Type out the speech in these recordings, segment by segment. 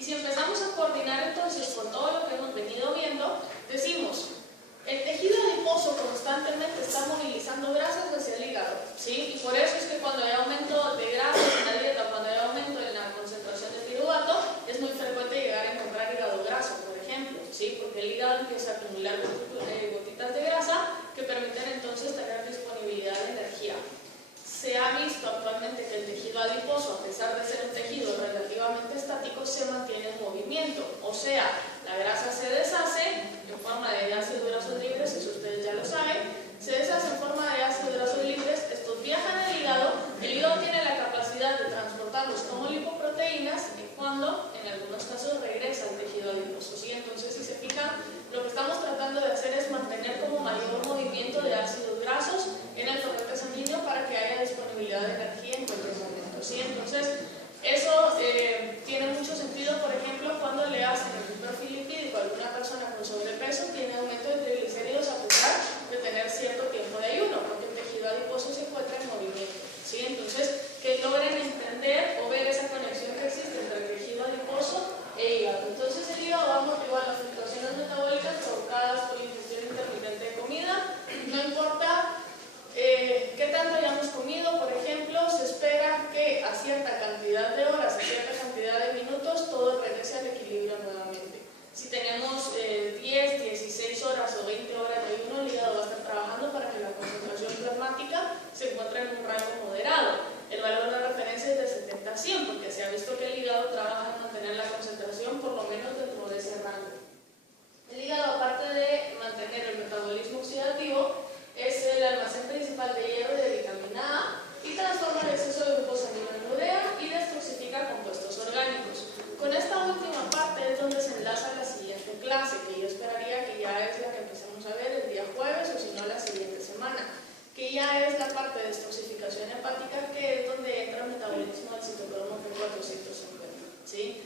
Y si empezamos a coordinar entonces con todo lo que hemos venido viendo, decimos, el tejido adiposo constantemente está movilizando grasas hacia el hígado, ¿sí? Y por eso es que cuando hay aumento de grasas en la dieta, cuando hay aumento en la concentración de piruvato, es muy frecuente llegar a encontrar hígado graso, por ejemplo, ¿sí? Porque el hígado empieza a acumular gotitas de grasa que permiten entonces tener disponibilidad de energía. Se ha visto actualmente que el tejido adiposo, a pesar de ser un tejido relativamente estático, se mantiene en movimiento. O sea, la grasa se deshace en forma de ácidos grasos libres, eso ustedes ya lo saben, se deshace en forma de ácidos grasos libres, estos viajan al hígado, el hígado tiene la capacidad de transportarlos como lipoproteínas y cuando, en algunos casos, regresa al tejido adiposo, ¿sí? Entonces, si se fijan, lo que estamos tratando de hacer es mantener como mayor movimiento de ácidos grasos en el torrente sanguíneo para que haya disponibilidad de energía en cualquier momento, ¿sí? Entonces, eso tiene mucho sentido, por ejemplo, cuando le hacen un perfil lipídico a alguna persona con sobrepeso, tiene aumento de triglicéridos a pesar de tener cierto tiempo de ayuno, porque el tejido adiposo se encuentra en movimiento, ¿sí? Entonces, que logren entender o ver esa conexión que existe entre el tejido adiposo e hígado. Entonces, el hígado va a motivar las fluctuaciones metabólicas provocadas por la ingestión intermitente de comida, no importa qué tanto hayamos comido, por ejemplo, se espera que a cierta cantidad de horas, a cierta cantidad de minutos, todo regrese al equilibrio nuevamente. Si tenemos 10, 16 horas o 20 horas de ayuno, el hígado va a estar trabajando para que la concentración plasmática se encuentre en un rango moderado. El valor de referencia es de 70 a 100, porque se ha visto que el hígado trabaja en mantener la concentración por lo menos dentro de ese rango. El hígado, aparte de mantener el metabolismo oxidativo, es el almacén principal de hierro y de vitamina A y transforma el exceso de glucosamina en urea y detoxifica compuestos orgánicos. Con esta última parte es donde se enlaza la siguiente clase, que yo esperaría que ya es la que empecemos a ver el día jueves o si no la siguiente semana, que ya es la parte de detoxificación hepática, que es donde entra el metabolismo del citocromo P450, ¿sí?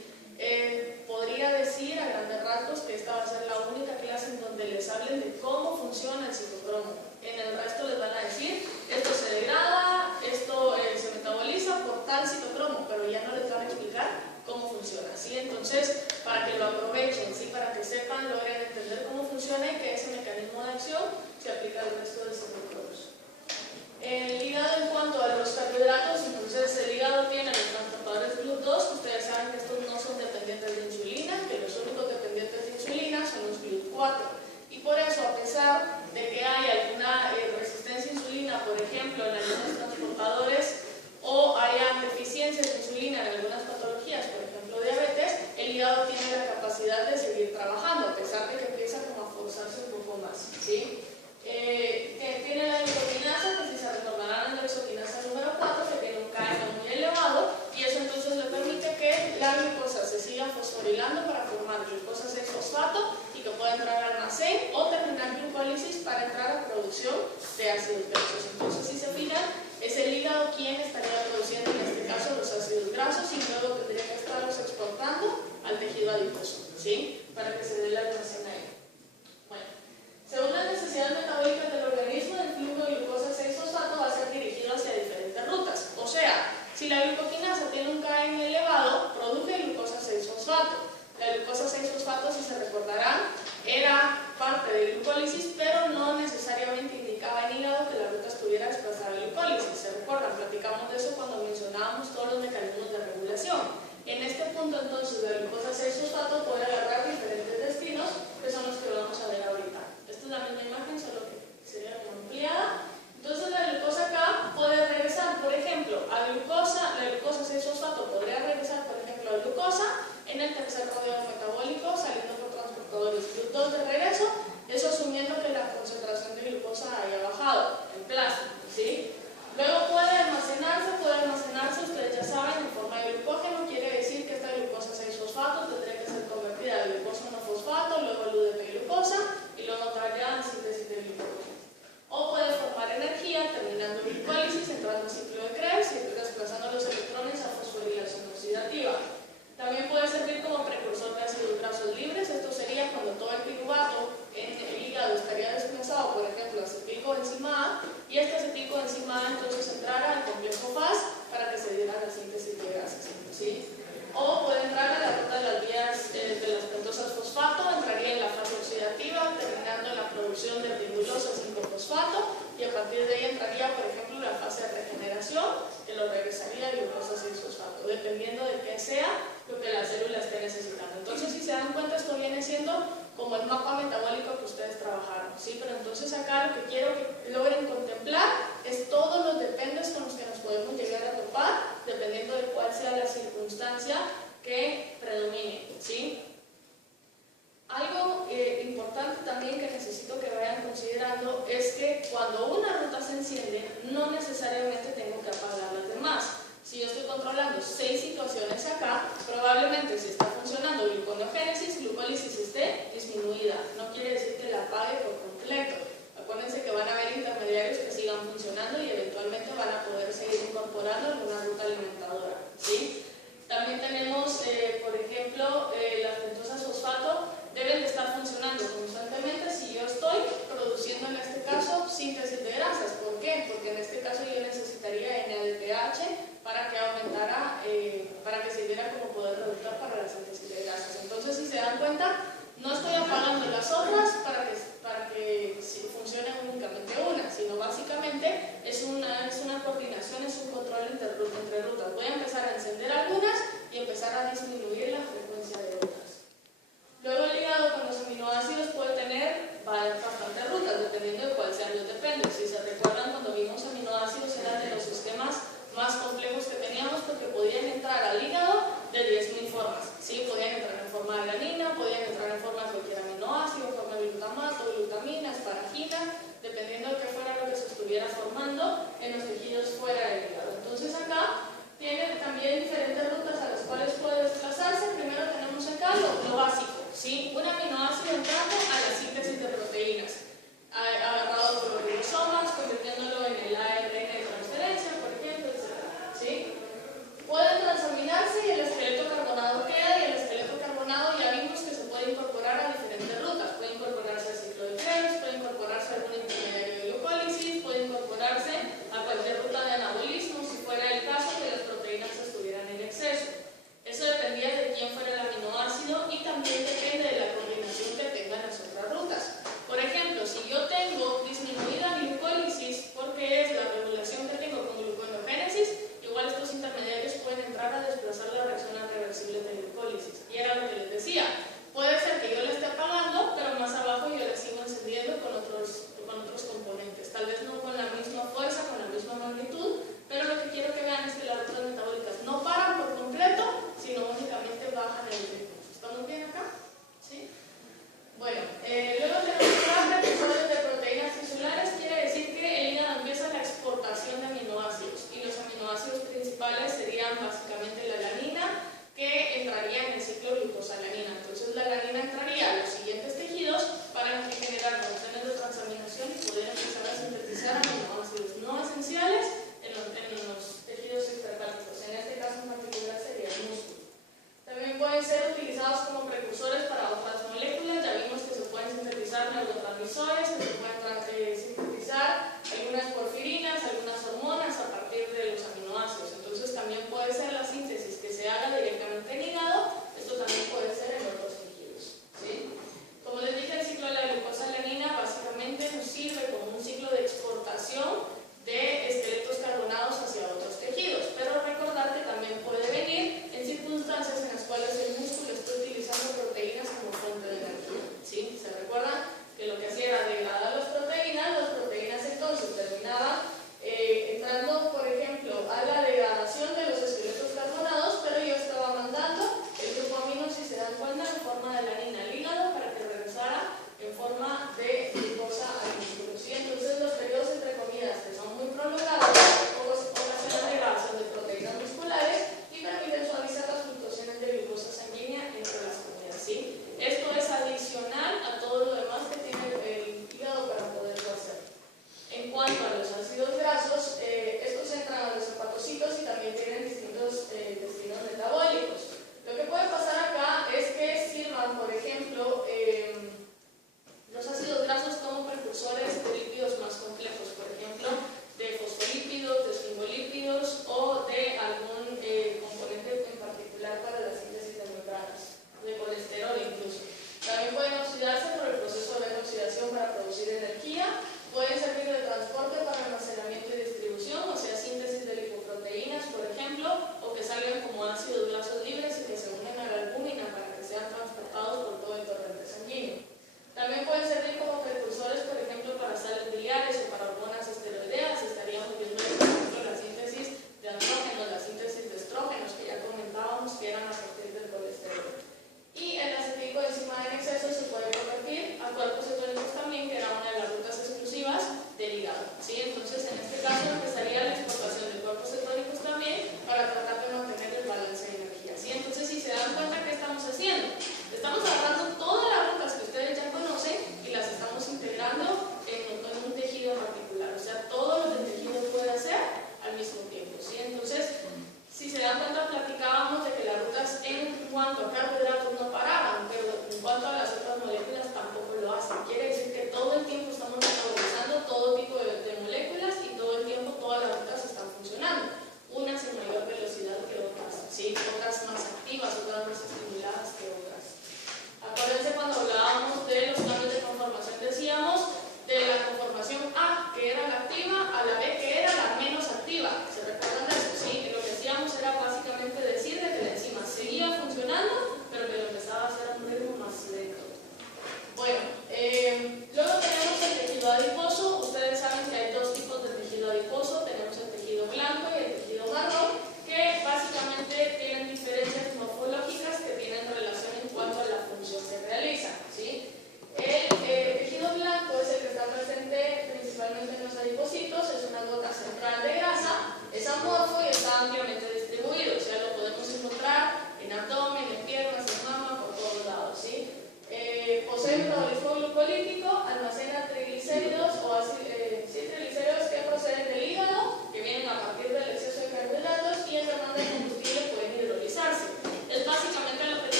Podría decir a grandes rasgos que esta va a ser la única clase en donde les hablen de cómo funciona el citocromo. En el resto les van a decir, esto se degrada, esto se metaboliza por tal citocromo, pero ya no les van a explicar cómo funciona, ¿sí? Entonces, para que lo aprovechen, ¿sí? Para que sepan, logren entender cómo funciona y que ese mecanismo de acción se aplica al resto de citocromos. El hígado, en cuanto a los carbohidratos, entonces el hígado tiene los transportadores GLUT2, ustedes saben que estos no son dependientes de insulina, que los únicos dependientes de insulina son los GLUT4. Y por eso, a pesar de que hay alguna resistencia a insulina, por ejemplo, en algunos transportadores, o haya deficiencias de insulina en algunas patologías, por ejemplo diabetes, el hígado tiene la capacidad de seguir trabajando, a pesar de que empieza como a forzarse un poco más, ¿sí? Tiene la glucokinasa, que si se recordarán en la exokinasa número 4, que tiene un KM muy elevado, y eso entonces le permite que la glucosa se siga fosforilando para formar glucosa 6-fosfato y que pueda entrar al almacén o terminar glucólisis para entrar a producción de ácidos grasos. Entonces, si se fijan, es el hígado quien estaría produciendo en este caso los ácidos grasos y luego tendría que estarlos exportando al tejido adiposo, ¿sí? Para que se dé la almacén ahí. Bueno, según las necesidades metabólicas del organismo, el flujo de glucosa 6-fosfato va a ser dirigido hacia diferentes rutas. O sea, si la glucokinasa tiene un KM elevado, produce glucosa 6-fosfato. La glucosa 6-fosfato, si se recordarán, era parte de glucólisis, pero no necesariamente indicaba en hígado que la ruta estuviera desplazada a glucólisis. ¿Se recuerdan? Platicamos de eso cuando mencionábamos todos los mecanismos de regulación. En este punto, entonces, la glucosa 6-fosfato puede agarrar diferentes destinos, que son los que vamos a ver ahorita. Esta es la misma imagen, solo que sería como ampliada. Entonces, la glucosa acá puede regresar, por ejemplo, a glucosa, la glucosa 6-fosfato podría regresar, por ejemplo, a glucosa en el tercer rodeo metabólico, saliendo por transportadores GLUT2 de regreso, eso asumiendo que la concentración de glucosa haya bajado en plasma, ¿sí? Luego puede almacenarse, ustedes ya saben, en forma de glucógeno, quiere decir que esta glucosa 6-fosfato tendría que ser convertida a glucosa partir de ahí entraría, por ejemplo, la fase de regeneración, que lo regresaría a glucosa 6-fosfato, dependiendo de qué sea lo que la célula esté necesitando. Entonces, si se dan cuenta, esto viene siendo como el mapa metabólico que ustedes trabajaron, ¿sí? Pero entonces acá lo que quiero que logren contemplar es todos los dependes con los que nos podemos llegar a topar, dependiendo de cuál sea la circunstancia que predomine, ¿sí? Algo importante también que necesito que vayan considerando es que cuando una ruta se enciende, no necesariamente tengo que apagar las demás. Si yo estoy controlando 6 situaciones acá, probablemente si está funcionando gluconeogénesis, glucólisis esté disminuida. No quiere decir que la apague por completo. Acuérdense que van a haber intermediarios que sigan funcionando y eventualmente van a poder seguir incorporando alguna ruta alimentadora, ¿sí? También tenemos, por ejemplo, las pentosas fosfato deben de estar funcionando constantemente si yo estoy produciendo en este caso síntesis de grasas. ¿Por qué? Porque en este caso yo necesitaría NADPH para que aumentara, para que sirviera como poder reductor para la síntesis de grasas. Entonces, si se dan cuenta, no estoy apagando las otras para que funcione únicamente una, sino básicamente es una coordinación, es un control entre rutas. Voy a empezar a encender algunas y empezar a disminuir la frecuencia de otras. Luego el hígado con los aminoácidos puede tener bastantes rutas, dependiendo de cuál sean los dependes. Si se recuerdan, cuando vimos aminoácidos eran de los sistemas más complejos que teníamos porque podían entrar al hígado de 10.000 formas, ¿sí? Podían entrar en forma de alanina, podían entrar en forma de cualquier aminoácido, en forma de glutamato, glutamina, asparagina, dependiendo de qué fuera lo que se estuviera formando en los tejidos fuera del hígado. Entonces acá tienen también diferentes rutas a las cuales puede desplazarse. Primero tenemos acá lo básico, ¿sí? Un aminoácido entrando a la síntesis de proteínas, agarrado por los ribosomas, convirtiéndolo en el ARN de transferencia, por ejemplo, etc. ¿Sí? Pueden transaminarse y el esqueleto carbonado queda, y el esqueleto carbonado ya vimos que se puede incorporar a diferentes rutas. Puede incorporarse al ciclo de Krebs, puede incorporarse a algún intermediario de glucólisis, puede incorporarse a cualquier ruta de anabolismo si fuera el caso que las proteínas estuvieran en exceso. Eso dependía de quién fuera el aminoácido y también depende de la coordinación que tengan las otras rutas. Por ejemplo, si yo tengo disminuida glucólisis porque es la regulación que tengo con gluconeogénesis, igual estos intermediarios pueden entrar a desplazar la reacción irreversible de glucólisis. Y era lo que les decía, puede ser que yo la esté apagando, pero más abajo yo la sigo encendiendo con otros componentes. Tal vez no con la misma fuerza, con la misma magnitud, pero lo que quiero que vean es que las rutas metabólicas no paran por completo, sino únicamente bajan el ritmo. ¿Estamos bien acá? ¿Sí? Bueno, luego tenemos las precursores de proteínas tisulares. Quiere decir que el hígado empieza la exportación de aminoácidos, y los aminoácidos principales serían básicamente la alanina, que entraría en el ciclo glucosalanina. Entonces la alanina entraría a los siguientes tejidos para generar reacciones de transaminación y poder empezar a sintetizar aminoácidos no esenciales en los tejidos extrahepáticos. En este caso en particular sería el músculo. También pueden ser utilizados como precursores para otras moléculas. Ya vimos que se pueden sintetizar neurotransmisores, que se pueden sintetizar algunas porfirinas, algunas hormonas a partir de los aminoácidos. Entonces también puede ser la síntesis que se haga directamente en hígado. Esto también puede ser en otros tejidos, ¿sí? Como les dije, el ciclo de la glucosalanina básicamente nos sirve como un ciclo de exportación de esqueletos carbonados hacia otros tejidos, pero recordar que también puede venir en circunstancias en las cuales el músculo está utilizando proteínas como fuente de energía, ¿sí? ¿Se recuerdan que lo que hacía era degradar las proteínas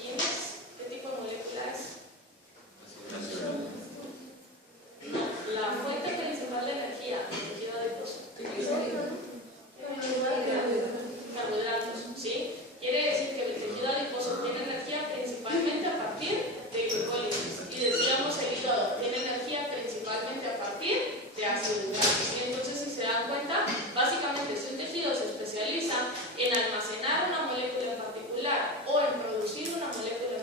¿quién es? ¿Qué tipo de molécula es? No, la fuente principal de energía del tejido adiposo. Carbohidratos, ¿sí? Quiere decir que el tejido adiposo tiene energía principalmente a partir de glucólisis. Y decíamos el hígado tiene energía principalmente a partir de ácidos grasos. Y entonces, si se dan cuenta, básicamente si un tejido se especializa en almacenar una molécula en particular o en producir una molécula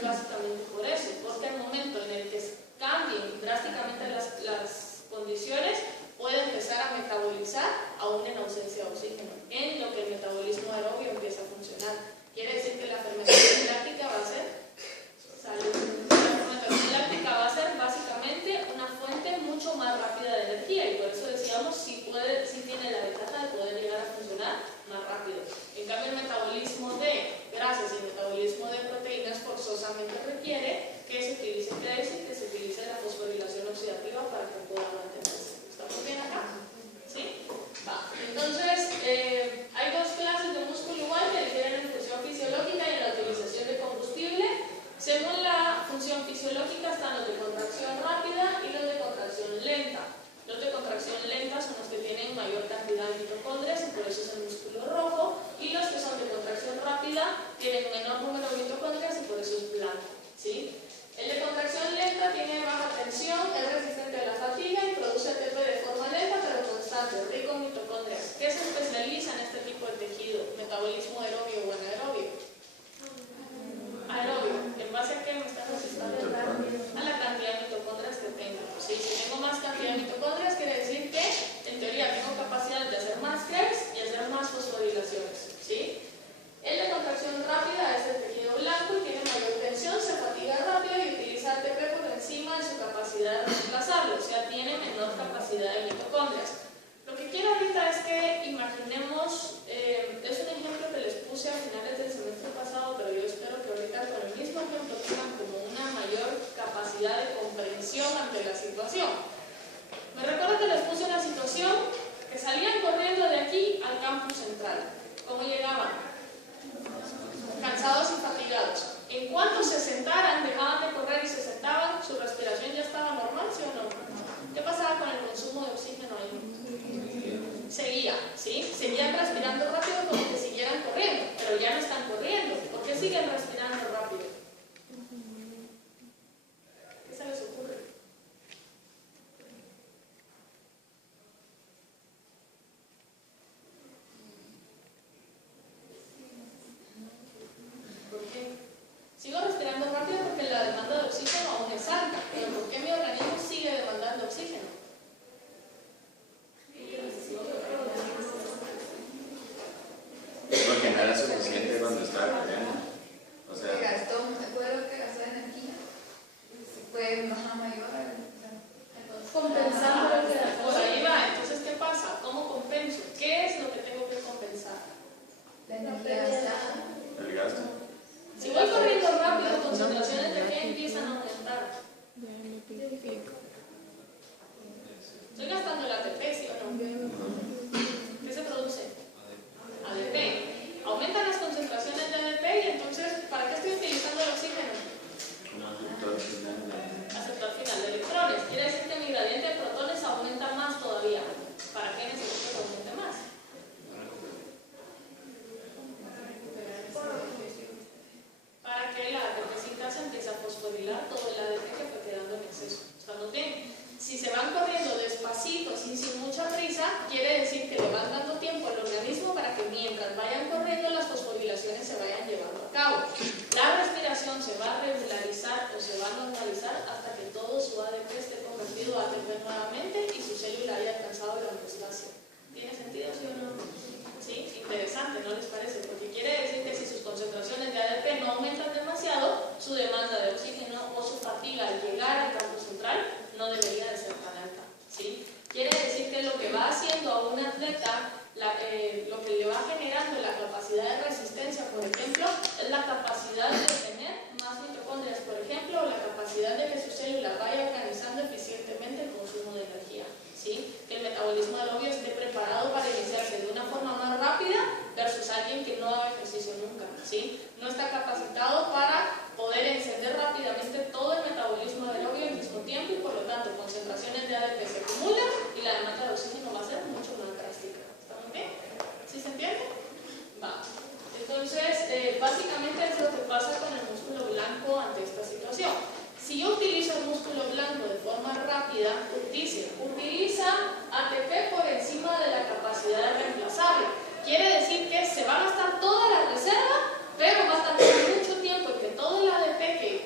es básicamente por eso, porque al momento en el que cambien drásticamente las condiciones, puede empezar a metabolizar aún en ausencia de oxígeno, en lo que el metabolismo aerobio empieza a funcionar. Quiere decir que la fermentación láctica va a ser básicamente una fuente mucho más rápida de energía, y por eso decíamos si tiene la ventaja de poder llegar a funcionar más rápido. En cambio, el metabolismo de grasas y el metabolismo de proteínas forzosamente requiere que se utilice la fosforilación oxidativa para que pueda mantenerse. ¿Estamos bien acá? ¿Sí? Va. Entonces, hay dos clases de músculo igual que difieren en función fisiológica y en la utilización de combustible. Según la función fisiológica están los de contracción rápida y los de contracción lenta. Los de contracción lenta son los que tienen mayor cantidad de mitocondrias y por eso es el músculo rojo, y los que son de contracción rápida tienen menor número de mitocondrias y por eso es blanco, ¿sí? El de contracción lenta tiene baja tensión, es resistente a la fatiga y produce ATP de forma lenta pero constante, rico en mitocondrias. ¿Qué se especializa en este tipo de tejido? ¿Metabolismo aerobio o anaerobio? Aerobio. ¿En base a qué me están asustando? A la cantidad de mitocondrias que tengo. ¿Sí? Si tengo más cantidad de mitocondrias, quiere decir que en teoría tengo capacidad de hacer más Krebs y hacer más fosforilaciones. ¿Sí? El de contracción rápida es el tejido blanco y tiene mayor tensión, se fatiga rápido y utiliza ATP por encima de su capacidad de reemplazarlo, o sea, tiene menor capacidad de mitocondrias. Lo que quiero ahorita es que imaginemos, es un ejemplo que les puse a finales del semestre pasado, pero yo espero que ahorita con el mismo ejemplo tengan como una mayor capacidad de comprensión ante la situación. Me recuerdo que les puse una situación que salían corriendo de aquí al campus central. ¿Cómo llegaban? Cansados y fatigados. En cuanto se sentaran, dejaban de correr y se sentaban, su respiración ya estaba normal, ¿sí o no? ¿Qué pasaba con el consumo de oxígeno ahí? Seguía, ¿sí? Seguían respirando rápido como que siguieran corriendo, pero ya no están corriendo. ¿Por qué siguen respirando rápido? ¿Qué se les ocurre? ¿Por qué? Sigo respirando rápido porque la demanda de oxígeno aún es alta, pero ¿por qué mi organismo sigue demandando oxígeno? Porque no era suficiente cuando estaba corriendo. O sea, fue lo que gastó energía. Fue más mayor. Compensando lo que da. Por ahí va. Entonces, ¿qué pasa? ¿Cómo compenso? ¿Qué es lo que tengo que compensar? La energía gastada. el gasto. Si voy corriendo rápido, las concentraciones de energía empiezan a aumentar. Estoy gastando el ATP, ¿sí o no? ¿Qué se produce? ADP. Aumentan las concentraciones de ADP y entonces, ¿para qué estoy utilizando el oxígeno? Aceptor final de electrones. Quiere decir que mi gradiente de protones aumenta más todavía. ¿Para qué necesito que aumente más? Para que la ADP sintasa empiece a fosforilar todo el ADP que fue quedando en exceso. ¿Estamos bien? Si se van corriendo despacito, sin mucha prisa, quiere decir que le van dando tiempo al organismo para que mientras vayan corriendo las fosforilaciones se vayan llevando a cabo. La respiración se va a regularizar o se va a normalizar hasta que todo su ADP esté convertido a ATP nuevamente y su célula haya alcanzado la homeostasia. ¿Tiene sentido, sí o no? ¿Sí? Interesante, ¿no les parece? Porque quiere decir que si sus concentraciones de ADP no aumentan demasiado, su demanda de oxígeno o su fatiga al llegar al campo central no debería de ser tan alta, ¿sí? Quiere decir que lo que va haciendo a un atleta, lo que le va generando la capacidad de resistencia, por ejemplo, es la capacidad de tener más mitocondrias, por ejemplo, o la capacidad de que su célula vaya organizando eficientemente el consumo de energía, ¿sí? Que el metabolismo aerobio esté preparado para iniciarse de una forma más rápida versus alguien que no haga ejercicio nunca, ¿sí? No está capacitado para poder encender rápidamente todo el metabolismo aerobio al mismo tiempo y por lo tanto concentraciones de ADP se acumulan y la demanda de oxígeno va a ser mucho más drástica. ¿Estamos bien? ¿Sí se entiende? Va. Entonces, básicamente es lo que pasa con el músculo blanco ante esta situación. Si yo utilizo el músculo blanco de forma rápida, utiliza ATP por encima de la capacidad reemplazable. Quiere decir que se va a gastar toda la reserva, pero va a tardar mucho tiempo en que todo el ADP que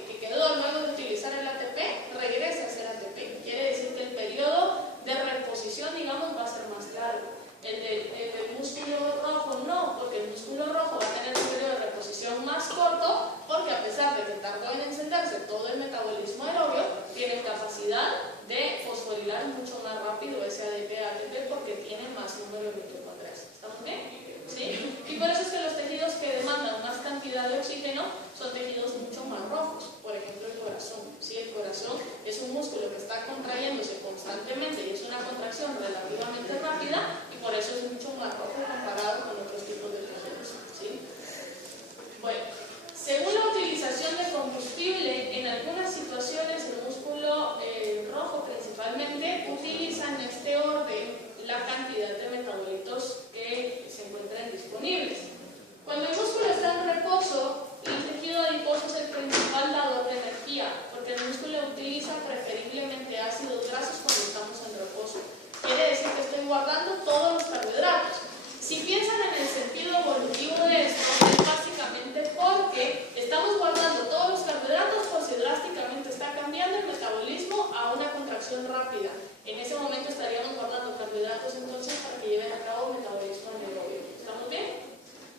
todo el metabolismo aerobio, tienen capacidad de fosforilar mucho más rápido ese ADP-ATP porque tienen más número de mitocondrias. ¿Estamos bien? ¿Sí? Y por eso es que los tejidos que demandan más cantidad de oxígeno son tejidos mucho más rojos. Por ejemplo, el corazón. ¿Sí? El corazón es un músculo que está contrayéndose constantemente y es una contracción relativamente rápida y por eso es mucho más rojo comparado con otros tipos de tejidos. ¿Sí? Bueno, según la utilización de combustible, en algunas situaciones el músculo rojo principalmente utiliza en este orden la cantidad de metabolitos que se encuentran disponibles. Cuando el músculo está en reposo, el tejido adiposo es el principal dador de energía, porque el músculo utiliza preferiblemente ácidos grasos cuando estamos en reposo. Quiere decir que estoy guardando todos los carbohidratos. Si piensan en el sentido evolutivo de esto, es básicamente porque estamos guardando todos los carbohidratos por si drásticamente está cambiando el metabolismo a una contracción rápida. En ese momento estaríamos guardando carbohidratos entonces para que lleven a cabo metabolismo anaerobio. ¿Estamos bien?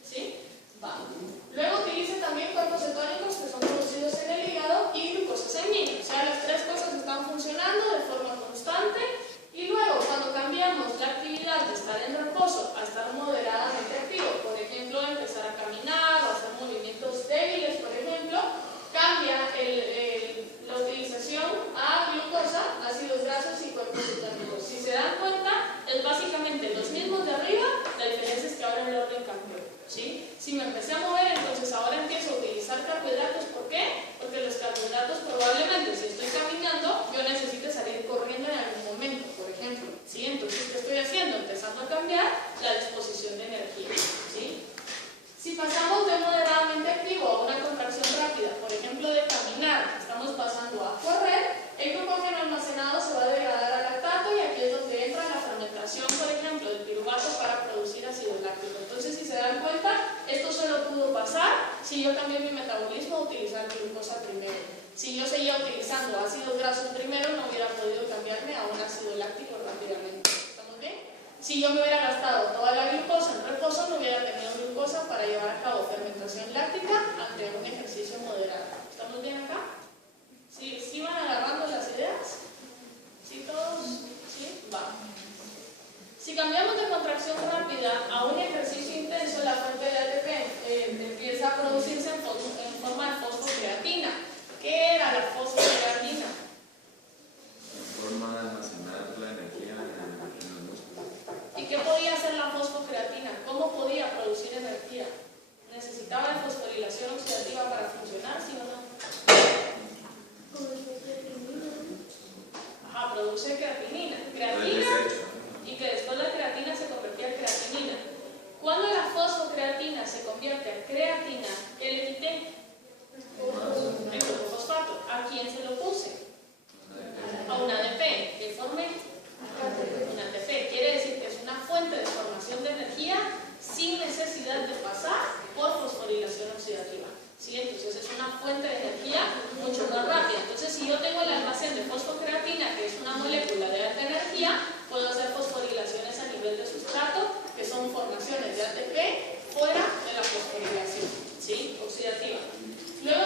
¿Sí? Vamos. Luego utilice también cuerpos cetónicos que son producidos en el hígado y glucosa sanguínea. O sea, las tres cosas están funcionando de forma constante. Y luego, cuando cambiamos la actividad de estar en reposo a estar moderadamente activo, por ejemplo, empezar a caminar o hacer movimientos débiles, por ejemplo, cambia la utilización a glucosa, ácidos grasos y cuerpos cetónicos. Si se dan cuenta, es básicamente los mismos de arriba, la diferencia es que ahora el orden cambió. ¿Sí? Si me empecé a mover, entonces ahora empiezo a utilizar carbohidratos. ¿Por qué? Porque los carbohidratos probablemente, si estoy caminando, yo necesite salir corriendo en algún momento, por ejemplo. ¿Sí? Entonces, ¿qué estoy haciendo? Empezando a cambiar la disposición de energía. ¿Sí? Si pasamos de moderadamente activo a una contracción rápida, por ejemplo de caminar, estamos pasando a correr, el glucógeno almacenado se va a degradar al lactato y aquí es donde entra la fermentación, por ejemplo, del piruvato para producir ácido láctico. Entonces, si se dan cuenta, esto solo pudo pasar si yo cambié mi metabolismo a utilizar glucosa primero. Si yo seguía utilizando ácidos grasos primero, no hubiera podido cambiarme a un ácido láctico rápidamente. ¿Estamos bien? Si yo me hubiera gastado toda la glucosa en reposo, no hubiera tenido glucosa para llevar a cabo fermentación láctica ante un ejercicio moderado. ¿Estamos bien acá? ¿Sí van agarrando las ideas? ¿Sí todos? ¿Sí? Va. Si cambiamos de contracción rápida a un ejercicio intenso, la fuente de ATP empieza a producirse en forma de fosfocreatina. ¿Qué era la fosfocreatina? En forma de almacenar la energía en los músculos. ¿Y qué podía hacer la fosfocreatina? ¿Cómo podía producir energía? ¿Necesitaba de fosforilación oxidativa para funcionar, sí o no? Ajá, produce creatinina. Y que después la creatina se convertía en creatinina. Cuando la fosfocreatina se convierte en creatina, ¿qué le quité? El grupo fosfato. ¿A quién se lo puse? A un ADP. ¿Qué formé? Un ATP. Quiere decir que es una fuente de formación de energía sin necesidad de pasar por fosforilación oxidativa. ¿Sí? Entonces es una fuente de energía mucho más rápida. Entonces, si yo tengo el almacén de fosfocreatina, que es una molécula de alta energía, puedo hacer fosforilaciones a nivel de sustrato, que son formaciones de ATP fuera de la fosforilación, ¿sí? Oxidativa. Luego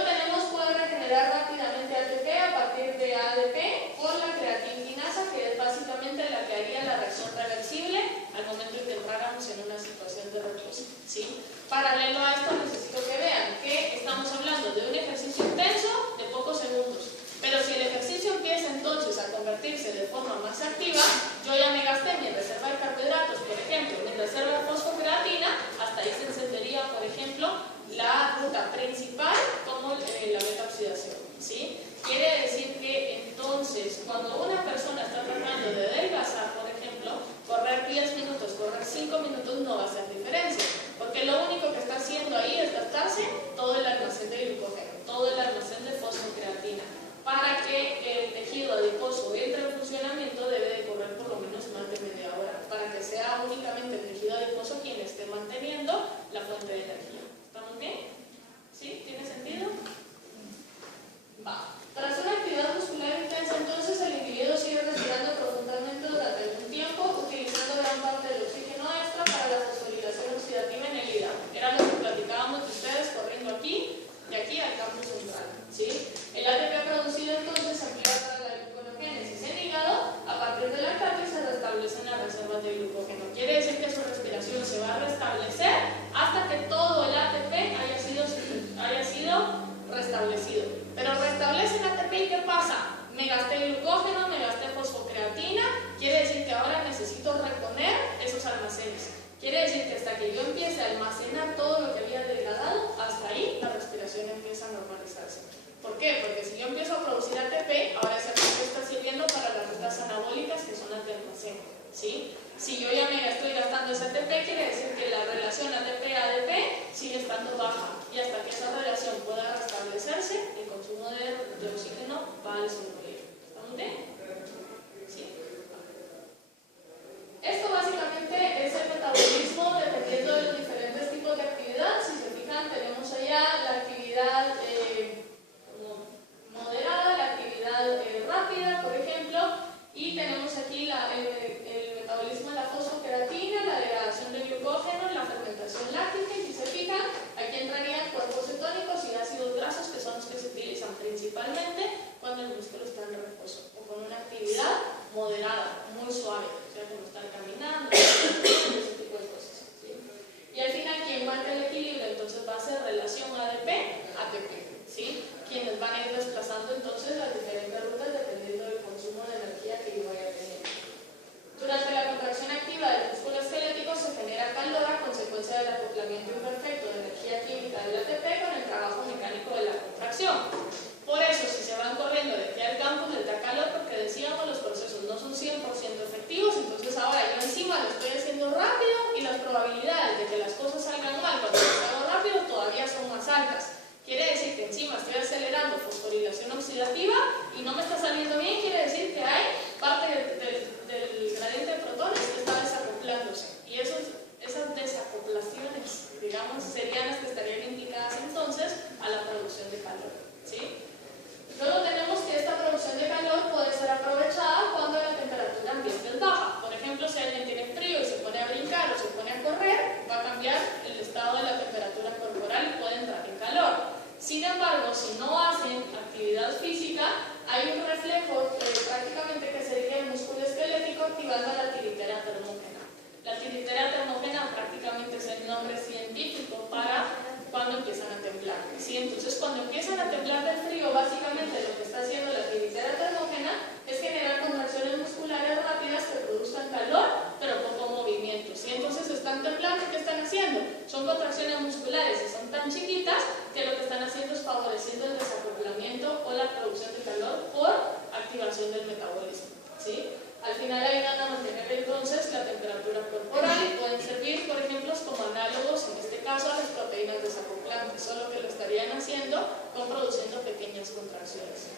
puedo regenerar rápidamente ATP a partir de ADP con la creatinquinasa, que es básicamente la que haría la reacción reversible al momento en que entráramos en una situación de reposo, ¿sí? Paralelo a esto, necesito que vean que estamos hablando de un ejercicio intenso de pocos segundos. Pero si el ejercicio empieza entonces a convertirse de forma más desacoplarse. ¿Por qué? Porque si yo empiezo a producir ATP, ahora ese ATP está sirviendo para las rutas anabólicas que son antialmacén, ¿sí? Si yo ya me estoy gastando ese ATP, quiere decir que la relación ATP-ADP sigue estando baja, y hasta que esa relación pueda restablecerse, el consumo de oxígeno va a disminuir. ¿Estamos bien? ¿Sí? Esto básicamente es el metabolismo dependiendo de los diferentes tipos de actividad. Si se fijan, tenemos allá la actividad moderada, la actividad rápida, por ejemplo, y tenemos aquí el metabolismo de la fosfoqueratina, la degradación de glucógeno, la fermentación láctica, y si se fijan, aquí entrarían cuerpos cetónicos y ácidos grasos, que son los que se utilizan principalmente cuando el músculo está en reposo o con una actividad moderada, muy suave, o sea, como estar caminando, ese tipo de cosas, ¿sí? Y al final, quien marca el equilibrio entonces va a ser relación ADP-ATP, ¿sí? Quienes van a ir desplazando entonces las diferentes rutas dependiendo del consumo de energía que yo vaya teniendo. Durante la contracción activa del músculo esquelético se genera calor a consecuencia del acoplamiento imperfecto de energía química del ATP con el trabajo mecánico de la contracción. Por eso, si se van corriendo de aquí al campo, les da calor, porque decíamos los procesos no son 100% efectivos, entonces ahora yo encima lo estoy haciendo rápido y las probabilidades de que las cosas salgan mal cuando lo hago rápido todavía son más altas. Quiere decir que encima estoy acelerando fosforilación oxidativa y no me está saliendo bien, quiere decir que hay parte del gradiente de protones que está desacoplándose. Y esas desacoplaciones, digamos, serían las que estarían implicadas entonces a la producción de calor, ¿sí? Luego tenemos que esta producción de calor puede ser aprovechada cuando la temperatura ambiente es baja. Por ejemplo, si alguien tiene frío y se pone a brincar o se pone a correr, va a cambiar el estado de la temperatura corporal y puede entrar en calor. Sin embargo, si no hacen actividad física, hay un reflejo prácticamente que sería el músculo esquelético activando la tiritera termógena. La tiritera termógena prácticamente es el nombre científico para cuando empiezan a temblar, ¿sí? Entonces, cuando empiezan a temblar del frío, básicamente lo que está haciendo la tiritera termógena es generar contracciones musculares rápidas que produzcan calor, pero poco movimiento, ¿sí? Entonces, están temblando, ¿qué están haciendo? Son contracciones musculares y son tan chiquitas que lo que están haciendo es favoreciendo el desacoplamiento o la producción de calor por activación del metabolismo, ¿sí? Al final ayudan a mantener entonces la temperatura corporal y pueden servir, por ejemplo, como análogos, en este caso, a las proteínas desacoplantes, solo que lo estarían haciendo con produciendo pequeñas contracciones.